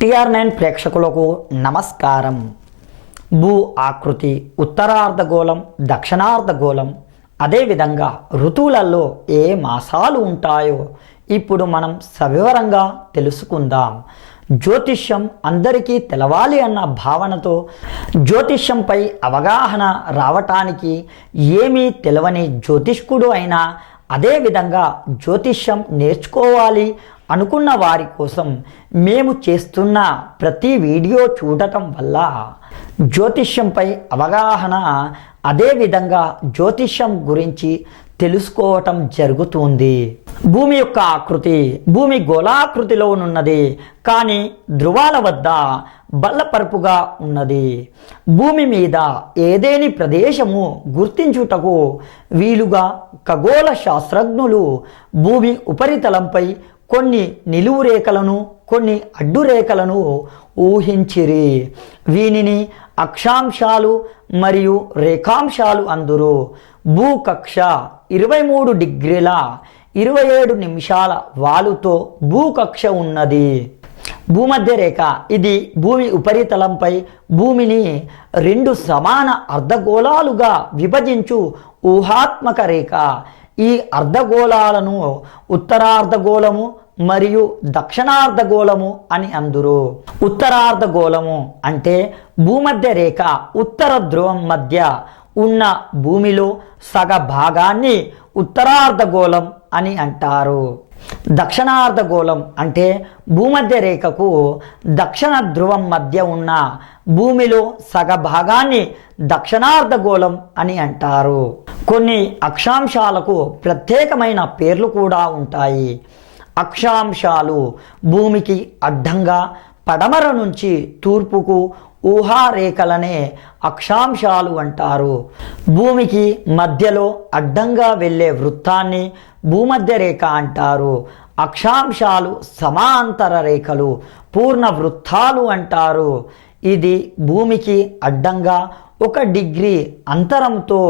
TR nine ప్రేక్షకులకు నమస్కారం. భూ ఆకృతి ఉత్తరార్ధగోళం దక్షిణార్ధగోళం అదేవిధంగా ఋతువులలో ఏ మాసాలు ఉంటాయో ఇప్పుడు మనం సవివరంగా తెలుసుకుందాం. జ్యోతిష్యం అందరికీ తెలవాలి అన్న భావనతో జ్యోతిష్యంపై అవగాహన రావటానికి ఏమీ తెలవని జ్యోతిష్కుడు అయినా అదేవిధంగా జ్యోతిష్యం నేర్చుకోవాలి అనుకున్న వారి కోసం మేము చేస్తున్న ప్రతి వీడియో చూడటం వల్ల జ్యోతిష్యంపై అవగాహన అదేవిధంగా జ్యోతిష్యం గురించి తెలుసుకోవటం జరుగుతుంది. భూమి యొక్క ఆకృతి భూమి గోళాకృతిలో ఉన్నది కానీ ధృవాల వద్ద బల్లపరుపుగా ఉన్నది. భూమి మీద ఏదేని ప్రదేశము గుర్తించుటకు వీలుగా ఖగోళ శాస్త్రజ్ఞులు భూమి ఉపరితలంపై కొన్ని నిలువు రేఖలను కొన్ని అడ్డు రేఖలను ఊహించిరి. వీనిని అక్షాంశాలు మరియు రేఖాంశాలు అందురు. భూకక్ష ఇరవై మూడు డిగ్రీల ఇరవై ఏడు నిమిషాల వాలుతో భూకక్ష ఉన్నది. భూమధ్య రేఖ ఇది భూమి ఉపరితలంపై భూమిని రెండు సమాన అర్ధగోళాలుగా విభజించు ఊహాత్మక రేఖ. ఈ అర్ధగోళాలను ఉత్తరార్ధగోళము మరియు దక్షిణార్ధగోళము అని అందురు. ఉత్తరార్ధగోళము అంటే భూమధ్య రేఖ ఉత్తర ధ్రువం మధ్య ఉన్న భూమిలో సగ భాగాన్ని ఉత్తరార్ధగోళం అని అంటారు. దక్షిణార్ధగోళం అంటే భూమధ్య రేఖకు దక్షిణ ధ్రువం మధ్య ఉన్న భూమిలో సగ భాగాన్ని దక్షిణార్ధగోళం అని అంటారు. కొన్ని అక్షాంశాలకు ప్రత్యేకమైన పేర్లు కూడా ఉంటాయి. అక్షాంశాలు భూమికి అడ్డంగా పడమర నుంచి తూర్పుకు ఊహారేఖలనే అక్షాంశాలు అంటారు. భూమికి మధ్యలో అడ్డంగా వెళ్ళే వృత్తాన్ని భూమధ్య రేఖ అంటారు. అక్షాంశాలు సమాంతర రేఖలు పూర్ణ వృత్తాలు అంటారు. ఇది భూమికి అడ్డంగా ఒక డిగ్రీ అంతరంతో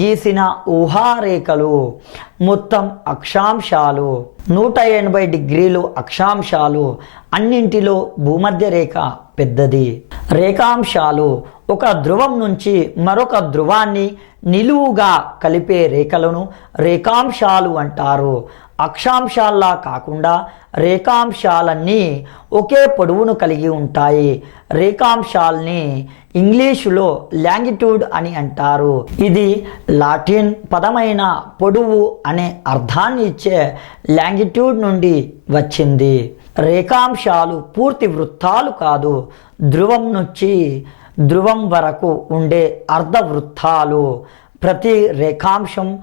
గీసిన ఊహారేఖలు. మొత్తం అక్షాంశాలు నూట ఎనభై డిగ్రీలు అక్షాంశాలు. అన్నింటిలో భూమధ్య రేఖ పెద్దది. రేఖాంశాలు ఒక ధ్రువం నుంచి మరొక ధ్రువాన్ని నిలువుగా కలిపే రేఖలను రేఖాంశాలు అంటారు. అక్షాంశాల్లా కాకుండా రేఖాంశాలన్నీ ఒకే పొడవును కలిగి ఉంటాయి. రేఖాంశాల్ని ఇంగ్లీషులో లాంగిట్యూడ్ అని అంటారు. ఇది లాటిన్ పదమైన పొడవు అనే అర్థాన్ని ఇచ్చే లాంగిట్యూడ్ నుండి వచ్చింది. రేఖాంశాలు పూర్తి వృత్తాలు కాదు. ధ్రువం నుంచి ధ్రువం వరకు ఉండే అర్ధ వృత్తాలు. ప్రతి రేఖాంశం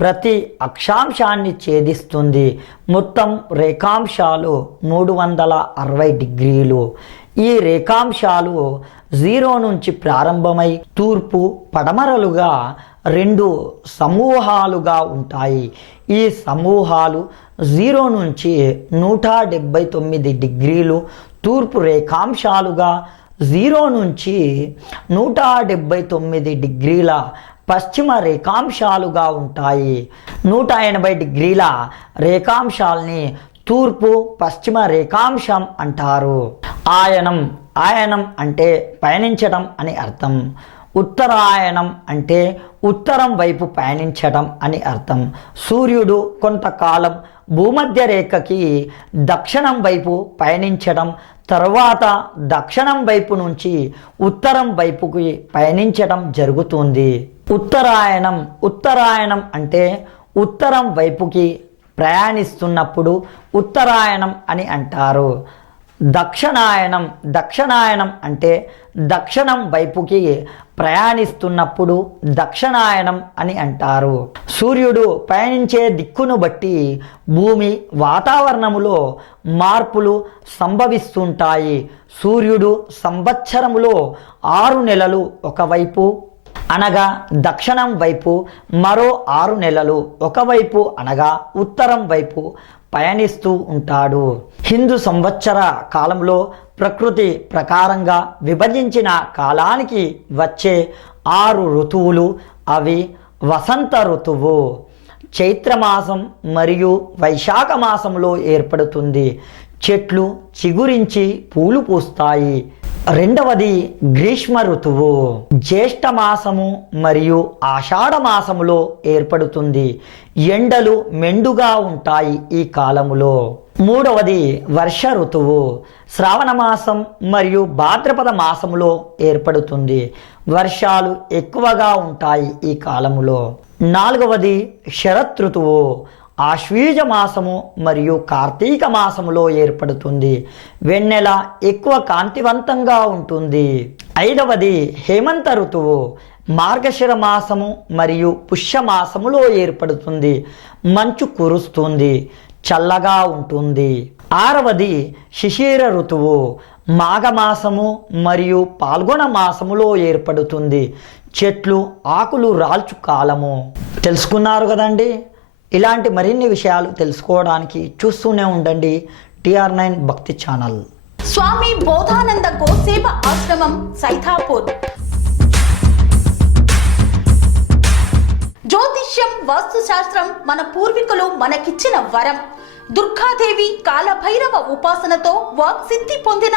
ప్రతి అక్షాంశాన్ని ఛేదిస్తుంది. మొత్తం రేఖాంశాలు మూడు వందల అరవై డిగ్రీలు. ఈ రేఖాంశాలు జీరో నుంచి ప్రారంభమై తూర్పు పడమరలుగా రెండు సమూహాలుగా ఉంటాయి. ఈ సమూహాలు జీరో నుంచి నూట డెబ్భై తొమ్మిది డిగ్రీలు తూర్పు రేఖాంశాలుగా జీరో నుంచి నూట డెబ్భై తొమ్మిది డిగ్రీల పశ్చిమ రేఖాంశాలుగా ఉంటాయి. నూట ఎనభై డిగ్రీల రేఖాంశాల్ని తూర్పు పశ్చిమ రేఖాంశం అంటారు. ఆయనం ఆయనం అంటే పయనించడం అని అర్థం. ఉత్తరాయణం అంటే ఉత్తరం వైపు పయనించడం అని అర్థం. సూర్యుడు కొంతకాలం భూమధ్య రేఖకి దక్షిణం వైపు పయనించడం తర్వాత దక్షిణం వైపు నుంచి ఉత్తరం వైపుకి పయనించడం జరుగుతుంది. ఉత్తరాయణం ఉత్తరాయణం అంటే ఉత్తరం వైపుకి ప్రయాణిస్తున్నప్పుడు ఉత్తరాయణం అని అంటారు. దక్షిణాయనం దక్షిణాయనం అంటే దక్షిణం వైపుకి ప్రయాణిస్తున్నప్పుడు దక్షిణాయనం అని అంటారు. సూర్యుడు పయనించే దిక్కును బట్టి భూమి వాతావరణములో మార్పులు సంభవిస్తుంటాయి. సూర్యుడు సంవత్సరములో ఆరు నెలలు ఒకవైపు అనగా దక్షిణం వైపు మరో ఆరు నెలలు ఒకవైపు అనగా ఉత్తరం వైపు పయనిస్తూ ఉంటాడు. హిందూ సంవత్సర కాలంలో ప్రకృతి ప్రకారంగా విభజించిన కాలానికి వచ్చే ఆరు ఋతువులు అవి వసంత ఋతువు. చైత్రమాసం మరియు వైశాఖ మాసంలో ఏర్పడుతుంది. చెట్లు చిగురించి పూలు పూస్తాయి. రెండవది గ్రీష్మ ఋతువు. జ్యేష్ఠ మాసము మరియు ఆషాఢ మాసములో ఏర్పడుతుంది. ఎండలు మెండుగా ఉంటాయి ఈ కాలములో. మూడవది వర్ష ఋతువు. శ్రావణ మాసం మరియు భాద్రపద మాసములో ఏర్పడుతుంది. వర్షాలు ఎక్కువగా ఉంటాయి ఈ కాలములో. నాలుగవది శరత్ ఋతువు. ఆశ్వీజ మాసము మరియు కార్తీక మాసములో ఏర్పడుతుంది. వెన్నెల ఎక్కువ కాంతివంతంగా ఉంటుంది. ఐదవది హేమంత ఋతువు. మార్గశిర మాసము మరియు పుష్య మాసములో ఏర్పడుతుంది. మంచు కురుస్తుంది. చల్లగా ఉంటుంది. ఆరవది శిశిర ఋతువు. మాఘమాసము మరియు పాల్గొన మాసములో ఏర్పడుతుంది. చెట్లు ఆకులు రాల్చు కాలము. తెలుసుకున్నారు కదండి? ఇలాంటి మరిన్ని విషయాలు తెలుసుకోవడానికి చూస్తూనే ఉండండి TR nine Bhakti channel. Swami Bodhananda Goseva ఆశ్రమం సైథాపూర్ జ్యోతిష్యం వాస్తుశాస్త్రం మన పూర్వీకులు మనకిచ్చిన వరం. దుర్గాదేవి కాలభైరవ ఉపాసనతో వాక్సిద్ధి పొందిన